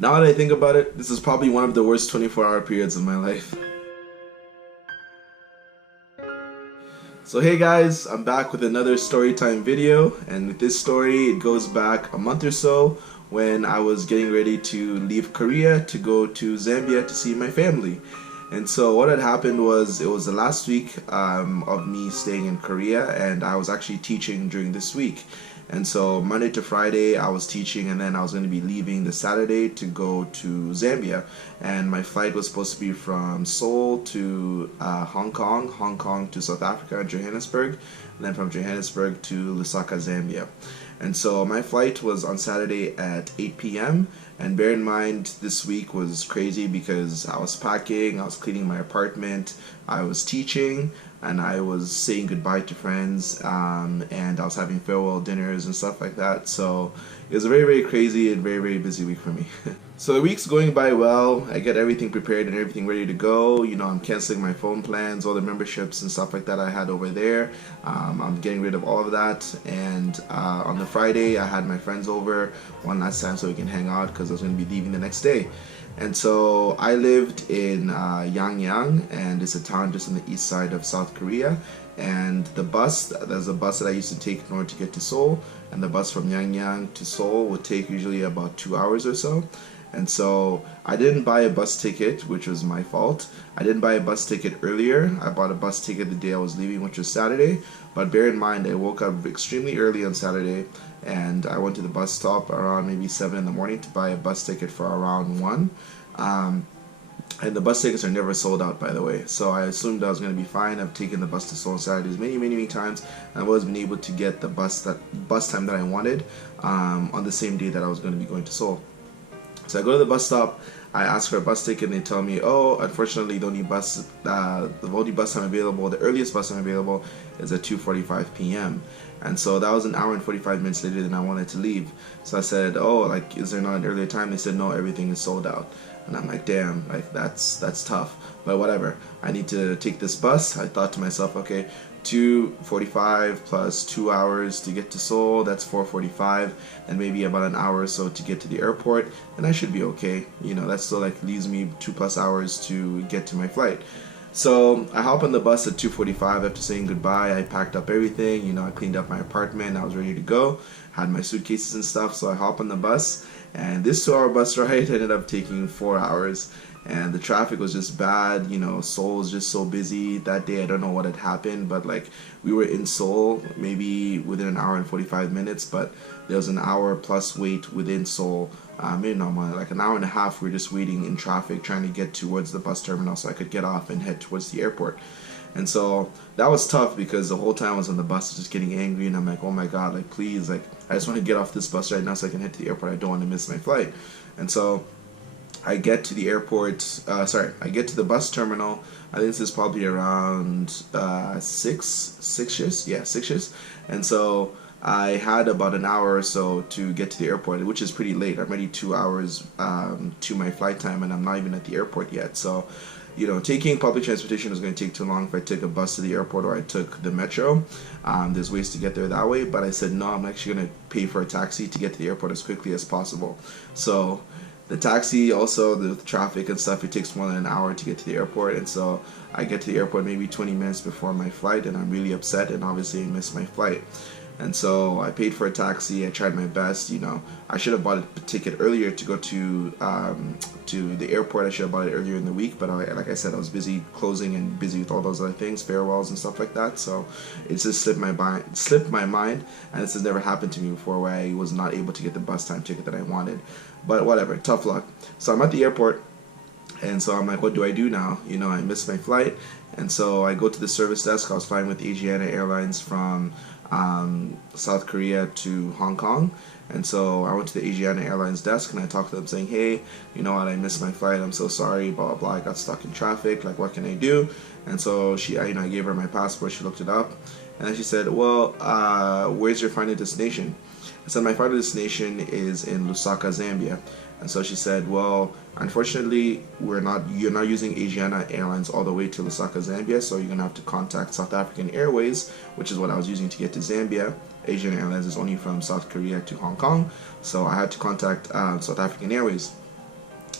Now that I think about it, this is probably one of the worst 24-hour periods of my life. So hey guys, I'm back with another story time video, and with this story it goes back a month or so when I was getting ready to leave Korea to go to Zambia to see my family. And so what had happened was, it was the last week of me staying in Korea, and I was actually teaching during this week. And so Monday to Friday I was teaching, and then I was going to be leaving the Saturday to go to Zambia. And my flight was supposed to be from Seoul to Hong Kong to South Africa, Johannesburg, and then from Johannesburg to Lusaka, Zambia. And so my flight was on Saturday at 8 p.m. And bear in mind, this week was crazy because I was packing, I was cleaning my apartment, I was teaching, and I was saying goodbye to friends, and I was having farewell dinners and stuff like that. So it was a very, very crazy and very, very busy week for me. So the week's going by well. I get everything prepared and everything ready to go. You know, I'm canceling my phone plans, all the memberships and stuff like that I had over there. I'm getting rid of all of that. And on the Friday, I had my friends over one last time so we can hang out because I was going to be leaving the next day. And so I lived in Yangyang, and it's a town just on the east side of South Korea. And there's a bus that I used to take in order to get to Seoul, and the bus from Yangyang to Seoul would take usually about 2 hours or so. And so I didn't buy a bus ticket, which was my fault. I didn't buy a bus ticket earlier. I bought a bus ticket the day I was leaving, which was Saturday. But bear in mind, I woke up extremely early on Saturday, and I went to the bus stop around maybe 7 in the morning to buy a bus ticket for around 1. And the bus tickets are never sold out, by the way. So I assumed I was going to be fine. I've taken the bus to Seoul on Saturdays many, many, many times. And I've always been able to get the bus time that I wanted on the same day that I was going to be going to Seoul. So I go to the bus stop, I ask for a bus ticket, and they tell me, oh, unfortunately the only bus time available, the earliest bus time available is at 2:45 p.m. And so that was an hour and 45 minutes later than I wanted to leave. So I said, oh, like, is there not an earlier time? They said, no, everything is sold out. And I'm like, damn, like that's tough, but whatever. I need to take this bus. I thought to myself, okay, 2:45 plus 2 hours to get to Seoul, that's 4:45, and maybe about an hour or so to get to the airport, and I should be okay. You know, that still like leaves me 2+ hours to get to my flight. So I hop on the bus at 2:45 after saying goodbye. I packed up everything, you know, I cleaned up my apartment, I was ready to go, had my suitcases and stuff, so I hop on the bus, and this 2-hour bus ride ended up taking 4 hours. And the traffic was just bad, you know. Seoul was just so busy that day. I don't know what had happened, but like we were in Seoul maybe within an hour and 45 minutes, but there was an hour plus wait within Seoul. Maybe not more, like an hour and a half we were just waiting in traffic trying to get towards the bus terminal so I could get off and head towards the airport. And so that was tough because the whole time I was on the bus, I was just getting angry, and I'm like, oh my god, like please, like I just want to get off this bus right now so I can head to the airport. I don't want to miss my flight. And so I get to the airport, I get to the bus terminal. I think this is probably around 6-ish. And so I had about an hour or so to get to the airport, which is pretty late. I'm already 2 hours to my flight time, and I'm not even at the airport yet. So, you know, taking public transportation is going to take too long if I took a bus to the airport or I took the metro. There's ways to get there that way, but I said, no, I'm actually going to pay for a taxi to get to the airport as quickly as possible. So the taxi, also the traffic and stuff, it takes more than an hour to get to the airport, and so I get to the airport maybe 20 minutes before my flight, and I'm really upset, and obviously I missed my flight. And so I paid for a taxi. I tried my best. You know, I should have bought a ticket earlier to go to the airport. I should have bought it earlier in the week, but like I said, I was busy closing and busy with all those other things, farewells and stuff like that. So it just slipped my mind, and this has never happened to me before, where I was not able to get the bus time ticket that I wanted. But whatever, tough luck. So I'm at the airport, and so I'm like, what do I do now? You know, I missed my flight, and so I go to the service desk. I was flying with Asiana Airlines from South Korea to Hong Kong, and so I went to the Asiana Airlines desk and I talked to them saying, hey, you know what, I missed my flight, I'm so sorry, blah blah blah, I got stuck in traffic, like what can I do? And so I gave her my passport. She looked it up, and then she said, well, where's your final destination? I said, my final destination is in Lusaka, Zambia. And so she said, well, unfortunately, you're not using Asiana Airlines all the way to Lusaka, Zambia, so you're going to have to contact South African Airways, which is what I was using to get to Zambia. Asiana Airlines is only from South Korea to Hong Kong, so I had to contact South African Airways.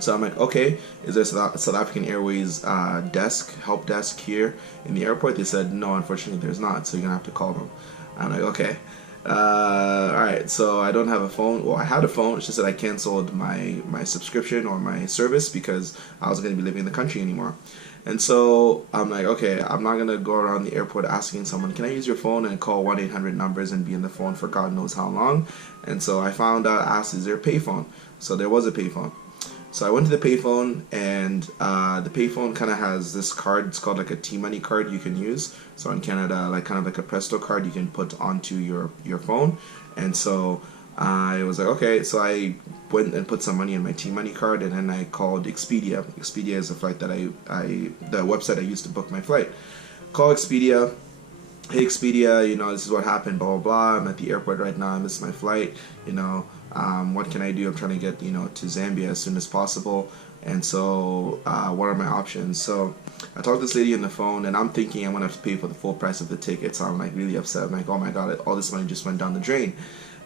So I'm like, okay, is there South African Airways help desk here in the airport? They said, no, unfortunately there's not, so you're gonna have to call them. I'm like, okay. Alright, so I don't have a phone. Well, I had a phone, it's just that I canceled my subscription or my service because I wasn't going to be living in the country anymore. And so I'm like, okay, I'm not going to go around the airport asking someone, can I use your phone, and call 1-800 numbers and be in the phone for God knows how long. And so I found out, asked, is there a payphone? So there was a payphone. So I went to the payphone, and the payphone kind of has this card. It's called like a T-Money card you can use. So in Canada, like kind of like a Presto card you can put onto your phone. And so I was like, okay. So I went and put some money in my T-Money card, and then I called Expedia. Expedia is a flight that the website I used to book my flight. Call Expedia. Hey Expedia, this is what happened, blah blah blah. I'm at the airport right now. I missed my flight. What can I do? I'm trying to get to Zambia as soon as possible. And so, what are my options? So I talked to this lady on the phone, and I'm thinking I'm gonna have to pay for the full price of the ticket. So I'm like really upset. I'm like, oh my god, all this money just went down the drain.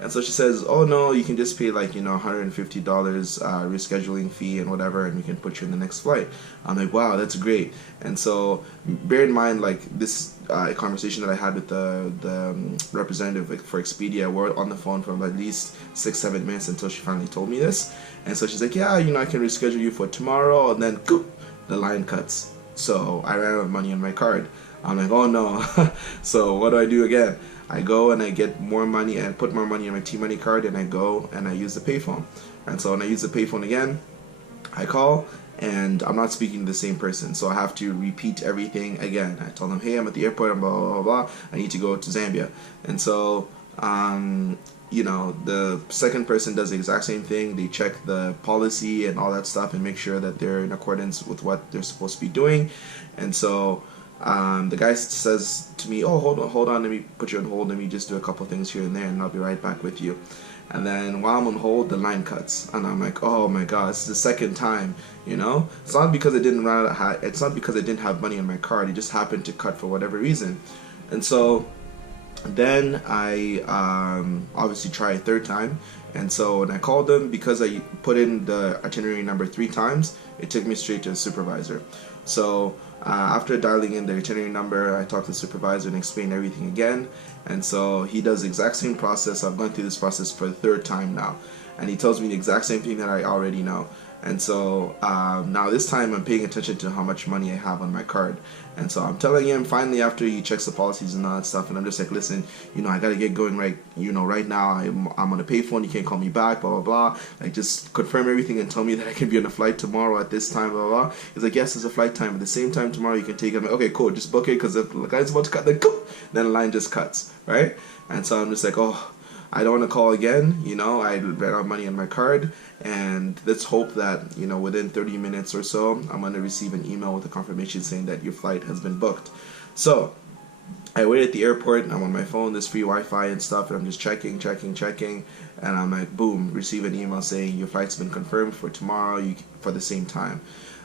And so she says, oh no, you can just pay like $150 rescheduling fee and whatever, and we can put you in the next flight. I'm like, wow, that's great. And so bear in mind, like this conversation that I had with the representative for Expedia, we're on the phone for at least 6-7 minutes until she finally told me this. And so she's like, yeah, I can reschedule you for tomorrow, and then the line cuts. So I ran out of money on my card. I'm like, oh no. So what do I do again? I go and I get more money and put more money on my T-Money card, and I go and I use the payphone. And so when I use the payphone again, I call, and I'm not speaking to the same person, so I have to repeat everything again. I tell them, hey, I'm at the airport, and blah blah blah blah. I need to go to Zambia. And so the second person does the exact same thing. They check the policy and all that stuff and make sure that they're in accordance with what they're supposed to be doing. And so the guy says to me, oh, hold on, let me put you on hold, let me just do a couple things here and there, and I'll be right back with you. And then while I'm on hold, the line cuts, and I'm like, oh my god, it's the second time. It's not because it's not because I didn't have money on my card. It just happened to cut for whatever reason. And so then I obviously try a third time. And so when I called them, because I put in the itinerary number 3 times, it took me straight to a supervisor. So after dialing in the itinerary number, I talked to the supervisor and explained everything again. And so he does the exact same process. I've gone through this process for the 3rd time now. And he tells me the exact same thing that I already know. And so now this time I'm paying attention to how much money I have on my card. And so I'm telling him finally, after he checks the policies and all that stuff, and I'm just like, listen, I gotta get going right now. I'm on a payphone, you can't call me back, blah blah blah. Like, just confirm everything and tell me that I can be on a flight tomorrow at this time, blah blah blah. He's like, yes, there's a flight time at the same time tomorrow, you can take it. I'm like, okay, cool, just book it, because if the guy's about to cut, then the line just cuts, right? And so I'm just like, oh, I don't want to call again. I ran out of money on my card, and let's hope that within 30 minutes or so I'm going to receive an email with a confirmation saying that your flight has been booked. So I wait at the airport, and I'm on my phone, there's free Wi-Fi and stuff, and I'm just checking, and I'm like, boom, receive an email saying your flight's been confirmed for tomorrow for the same time.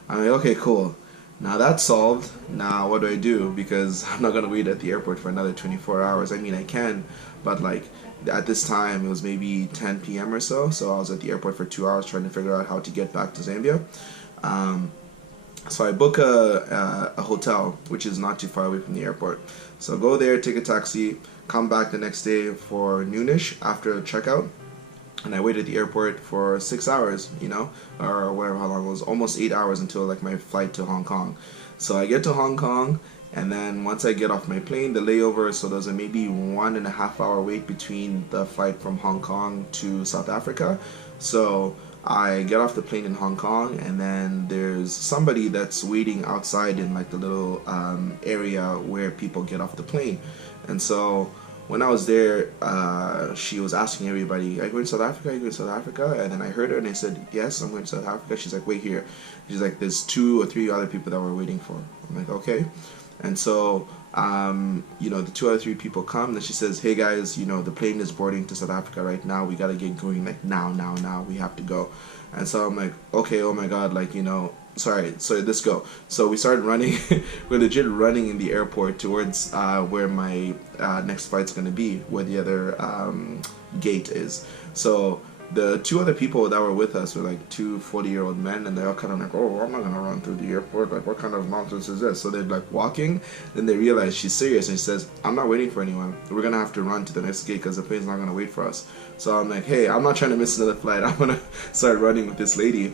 I'm like, okay, cool. Now that's solved. Now what do I do? Because I'm not going to wait at the airport for another 24 hours. I mean, I can, but like at this time it was maybe 10 p.m. or so. So I was at the airport for 2 hours trying to figure out how to get back to Zambia. So I book a hotel, which is not too far away from the airport. So go there, take a taxi, come back the next day for noonish after checkout. And I waited at the airport for 6 hours, or whatever, how long it was, almost 8 hours until like my flight to Hong Kong. So I get to Hong Kong, and then once I get off my plane, the layover, so there's a maybe 1.5 hour wait between the flight from Hong Kong to South Africa. So I get off the plane in Hong Kong, and then there's somebody that's waiting outside in like the little area where people get off the plane. And so when I was there, she was asking everybody, are you going to South Africa? Are you going to South Africa? And then I heard her, and I said, yes, I'm going to South Africa. She's like, wait here. She's like, there's 2 or 3 other people that we're waiting for. I'm like, okay. And so, the 2 or 3 people come, and she says, hey guys, the plane is boarding to South Africa right now. We got to get going, like now. We have to go. And so I'm like, okay, oh my God, like, sorry, so let's go. So we started running. We're legit running in the airport towards where my next flight's going to be, where the other gate is. So the two other people that were with us were like two 40-year-old men, and they're all kind of like, oh, I'm not gonna run through the airport, like what kind of nonsense is this? So they're like walking, then they realize she's serious, and she says, I'm not waiting for anyone, we're gonna have to run to the next gate because the plane's not gonna wait for us. So I'm like, hey, I'm not trying to miss another flight, I'm gonna start running with this lady.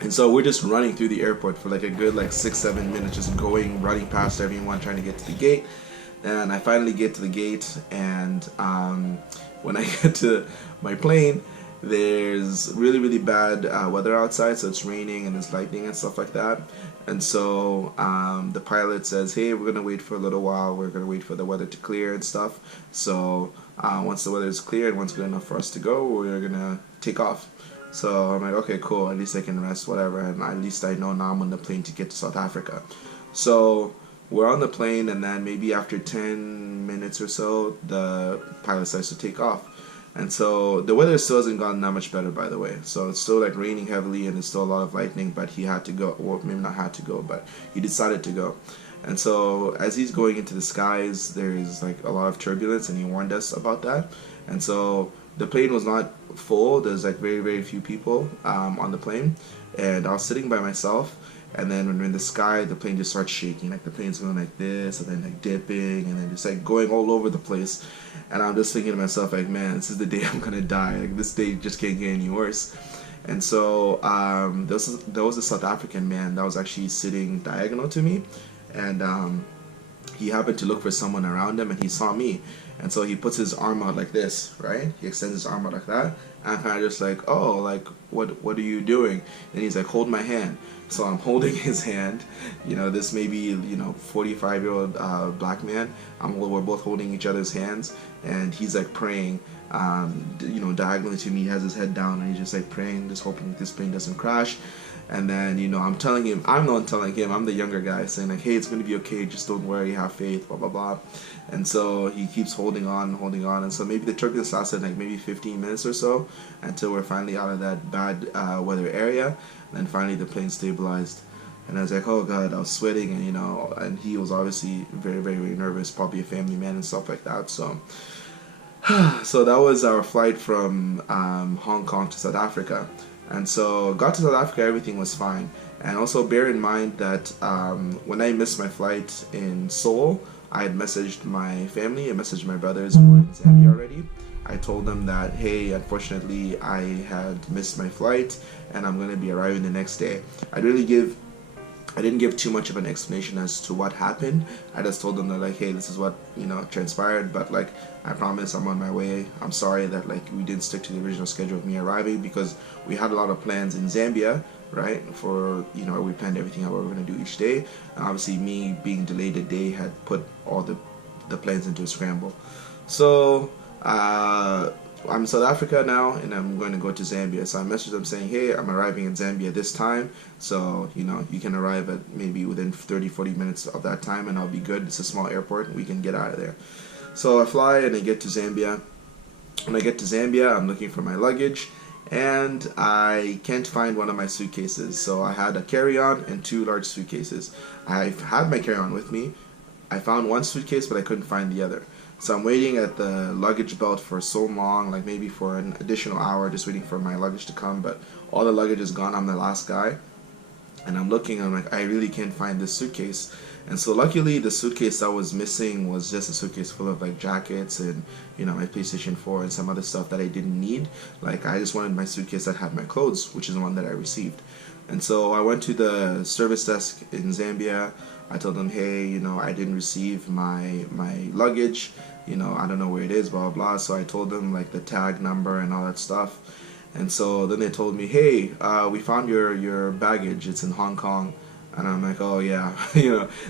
And so we're just running through the airport for like a good like 6-7 minutes, just going, running past everyone, trying to get to the gate. And I finally get to the gate, and when I get to my plane, there's really, really bad weather outside, so it's raining and it's lightning and stuff like that. And so the pilot says, hey, we're gonna wait for a little while, we're gonna wait for the weather to clear and stuff. So once the weather is clear and once good enough for us to go, we're gonna take off. So I'm like, okay, cool, at least I can rest, whatever, and at least I know now I'm on the plane to get to South Africa. So we're on the plane, and then maybe after 10 minutes or so, the pilot starts to take off. And so the weather still hasn't gotten that much better, by the way. So it's still like raining heavily, and there's still a lot of lightning, but he had to go, or maybe not had to go, but he decided to go. And so as he's going into the skies, there's like a lot of turbulence, and he warned us about that. And so the plane was not full. There's like very, very few people on the plane, and I was sitting by myself. And then when we're in the sky, the plane just starts shaking. Like the plane's going like this, and then like dipping, and then just like going all over the place. And I'm just thinking to myself, like, man, this is the day I'm gonna die. Like this day just can't get any worse. And so there was a South African man that was actually sitting diagonal to me, and he happened to look for someone around him, and he saw me. And so he puts his arm out like this, right? He extends his arm out like that. And I'm kind of just like, oh, like, what are you doing? And he's like, hold my hand. So I'm holding his hand. You know, this maybe, 45-year-old black man. We're both holding each other's hands. And he's like praying, diagonally to me. He has his head down, and he's just like praying, just hoping this plane doesn't crash. And then, I'm telling him, I'm not telling him, I'm the younger guy, saying like, hey, it's going to be okay, just don't worry, have faith, blah, blah, blah. And so he keeps holding on, and so maybe the turbulence lasted like maybe 15 minutes or so, until we're finally out of that bad weather area. And then finally the plane stabilized. And I was like, oh God, I was sweating, and and he was obviously very, very, very nervous, probably a family man and stuff like that. So that was our flight from Hong Kong to South Africa. And so got to South Africa, everything was fine. And also bear in mind that when I missed my flight in Seoul, I had messaged my family, I messaged my brothers who were in Zambia already. I told them that, hey, unfortunately I had missed my flight and I'm going to be arriving the next day. I didn't give too much of an explanation as to what happened. I just told them that like, hey, this is what transpired, but like I promise I'm on my way. I'm sorry that like we didn't stick to the original schedule of me arriving, because we had a lot of plans in Zambia, right? For we planned everything out what we were gonna do each day. And obviously me being delayed a day had put all the plans into a scramble. So I'm in South Africa now, and I'm going to go to Zambia. So I messaged them saying, hey, I'm arriving in Zambia this time, so you can arrive at maybe within 30-40 minutes of that time, and I'll be good. It's a small airport, we can get out of there. So I fly and I get to Zambia. When I get to Zambia, I'm looking for my luggage, and I can't find one of my suitcases. So I had a carry-on and 2 large suitcases. I had my carry-on with me. I found one suitcase, but I couldn't find the other. So I'm waiting at the luggage belt for so long, like maybe for an additional hour, just waiting for my luggage to come, but all the luggage is gone. I'm the last guy. And I'm looking, I'm like, I really can't find this suitcase. And so luckily the suitcase that was missing was just a suitcase full of like jackets and my PlayStation 4 and some other stuff that I didn't need. Like I just wanted my suitcase that had my clothes, which is the one that I received. And so I went to the service desk in Zambia. I told them, hey, I didn't receive my luggage, I don't know where it is, blah, blah, blah. So I told them like the tag number and all that stuff. And so then they told me, hey, we found your baggage, it's in Hong Kong. And I'm like, oh yeah,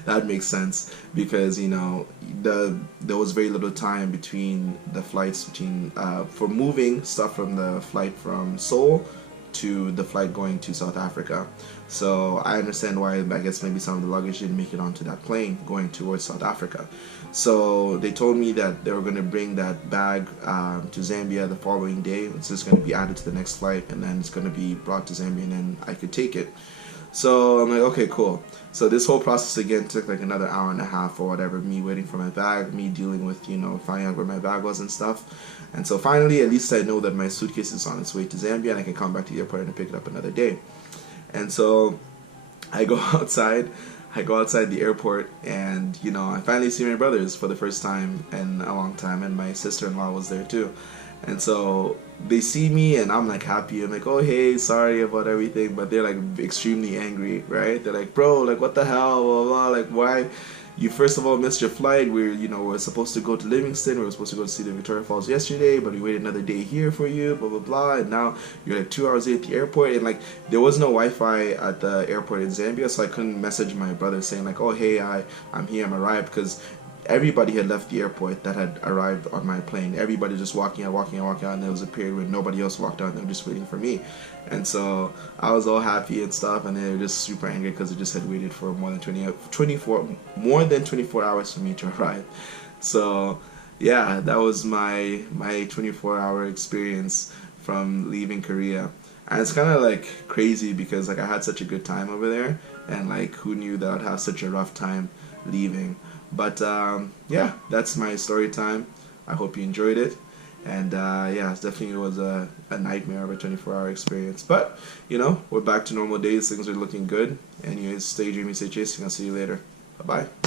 that makes sense, because there was very little time between the flights for moving stuff from the flight from Seoul to the flight going to South Africa. So I understand why, I guess maybe some of the luggage didn't make it onto that plane going towards South Africa. So they told me that they were going to bring that bag to Zambia the following day. It's just going to be added to the next flight, and then it's going to be brought to Zambia, and then I could take it. So I'm like, okay, cool. So this whole process again took like another hour and a half or whatever, me waiting for my bag, me dealing with, finding out where my bag was and stuff. And so finally, at least I know that my suitcase is on its way to Zambia and I can come back to the airport and pick it up another day. And so I go outside. I go outside the airport and, I finally see my brothers for the first time in a long time, and my sister-in-law was there too. And so they see me and I'm like happy. I'm like, oh hey, sorry about everything, but they're like extremely angry, right? They're like, bro, like what the hell, blah, blah, like why you first of all missed your flight. We're supposed to go to Livingston. We were supposed to go to see the Victoria Falls yesterday, but we waited another day here for you, blah blah blah. And now you're like 2 hours late at the airport, and like there was no Wi-Fi at the airport in Zambia, so I couldn't message my brother saying like, oh hey, I'm here, I'm arrived, because everybody had left the airport that had arrived on my plane. Everybody just walking out, and there was a period where nobody else walked out, and they were just waiting for me. And so I was all happy and stuff, and they were just super angry because they just had waited for more than 24 hours for me to arrive. So yeah, that was my 24-hour experience from leaving Korea. And it's kind of like crazy because like I had such a good time over there, and like who knew that I'd have such a rough time leaving. But yeah, that's my story time. I hope you enjoyed it. And yeah, it definitely was a nightmare of a 24-hour experience. But, we're back to normal days. Things are looking good. Anyways, stay dreamy, stay chasing. I'll see you later. Bye-bye.